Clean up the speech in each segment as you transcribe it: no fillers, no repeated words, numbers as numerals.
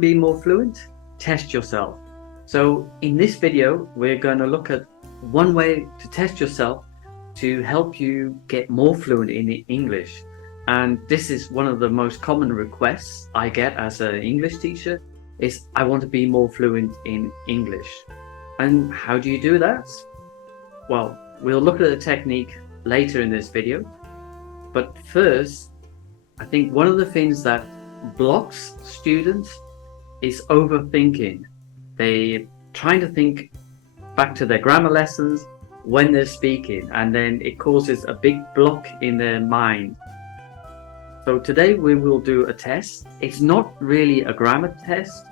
to be more fluent? Test yourself. So in this video, we're going to look at one way to test yourself to help you get more fluent in English. And this is one of the most common requests I get as an English teacher is I want to be more fluent in English. And how do you do that? Well, we'll look at the technique later in this video. But first, I think one of the things that blocks students is overthinking. They're trying to think back to their grammar lessons when they're speaking, and then it causes a big block in their mind. So today we will do a test. It's not really a grammar test.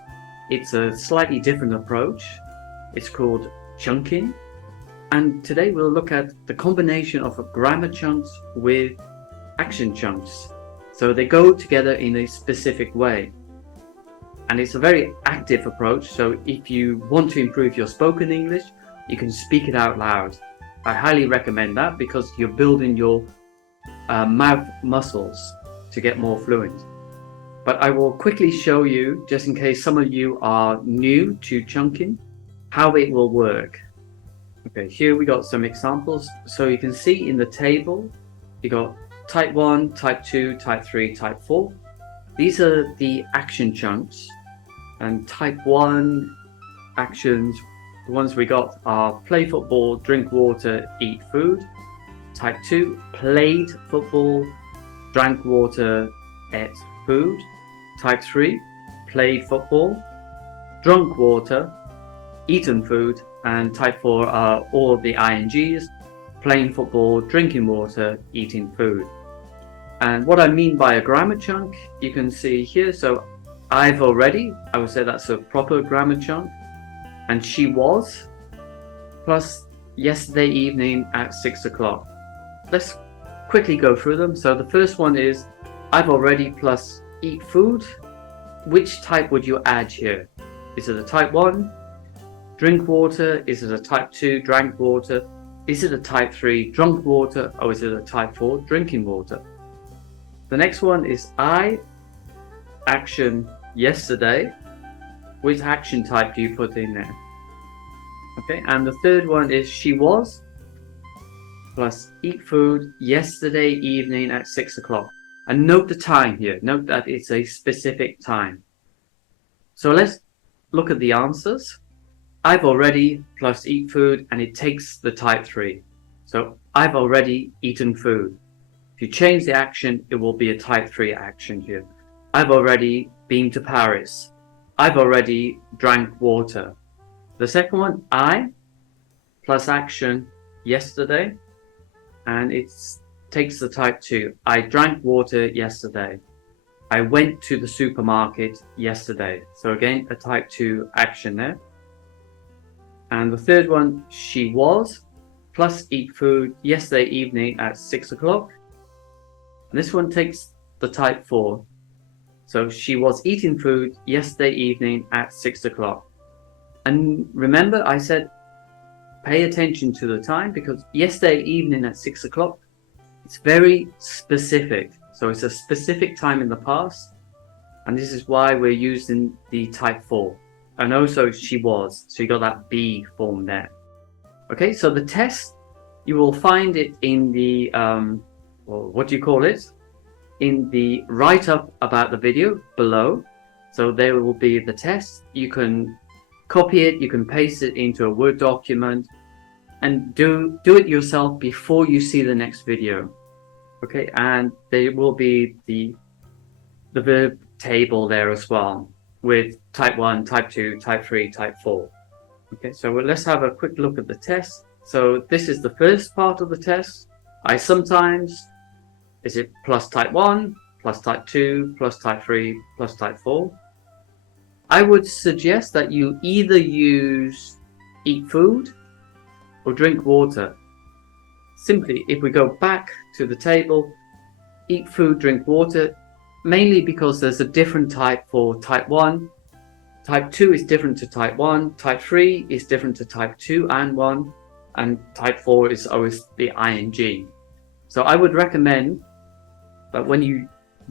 It's a slightly different approach. It's called chunking. And today we'll look at the combination of grammar chunks with action chunks. So they go together in a specific way. And it's a very active approach. So if you want to improve your spoken English, you can speak it out loud. I highly recommend that because you're building your mouth muscles to get more fluent. But I will quickly show you, just in case some of you are new to chunking, how it will work. Okay, here we got some examples. So you can see in the table, you got type 1, type 2, type 3, type 4. These are the action chunks. And type 1 actions, the ones we got are play football, drink water, eat food. Type 2, played football, drank water, ate food. Type 3, played football, drunk water, eaten food. And type 4 are all the INGs, playing football, drinking water, eating food. And what I mean by a grammar chunk, you can see here. So I've already, I would say that's a proper grammar chunk. And she was, plus yesterday evening at 6 o'clock. Let's quickly go through them. So the first one is I've already plus eat food. Which type would you add here? Is it a type 1? Drink water? Is it a type 2? Drank water? Is it a type 3? Drunk water? Or is it a type 4? Drinking water? The next one is I, action yesterday. Which action type do you put in there? Okay, and the third one is she was plus eat food yesterday evening at 6 o'clock. And note the time here. Note that it's a specific time. So let's look at the answers. I've already plus eat food, and it takes the type 3. So I've already eaten food. If you change the action, it will be a type 3 action here. I've already been to Paris. I've already drank water. The second one, I plus action yesterday, and it takes the type 2. I drank water yesterday. I went to the supermarket yesterday. So again, a type 2 action there. And the third one, she was plus eat food yesterday evening at 6 o'clock. And this one takes the type 4. So she was eating food yesterday evening at 6 o'clock. And remember, I said pay attention to the time because yesterday evening at 6 o'clock, it's very specific. So it's a specific time in the past. And this is why we're using the type 4. And also she was. So you got that B form there. Okay, so the test, you will find it in the, what do you call it? In the write-up about the video below. So there will be the test. You can copy it, you can paste it into a Word document and do it yourself before you see the next video. Okay, and there will be the verb table there as well with type 1, type 2, type 3, type 4. Okay, so let's have a quick look at the test. So this is the first part of the test. I sometimes, is it plus type 1, plus type 2, plus type 3, plus type 4? I would suggest that you either use eat food or drink water. Simply, if we go back to the table, eat food, drink water, mainly because there's a different type for type 1. Type 2 is different to type 1. Type 3 is different to type 2 and 1. And type 4 is always the ing. So I would recommend that when you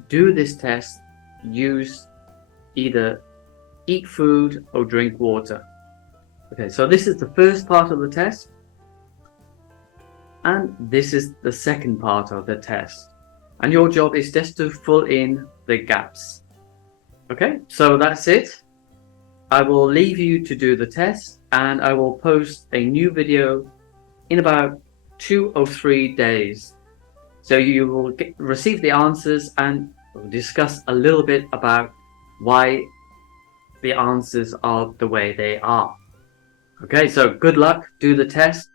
do this test, use either eat food or drink water. Okay, so this is the first part of the test, and this is the second part of the test. And your job is just to fill in the gaps. Okay, so that's it. I will leave you to do the test, and I will post a new video in about 2 or 3 days. So you will receive the answers, and we'll discuss a little bit about why the answers are the way they are. Okay, so good luck, do the test.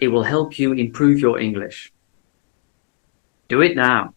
It will help you improve your English. Do it now.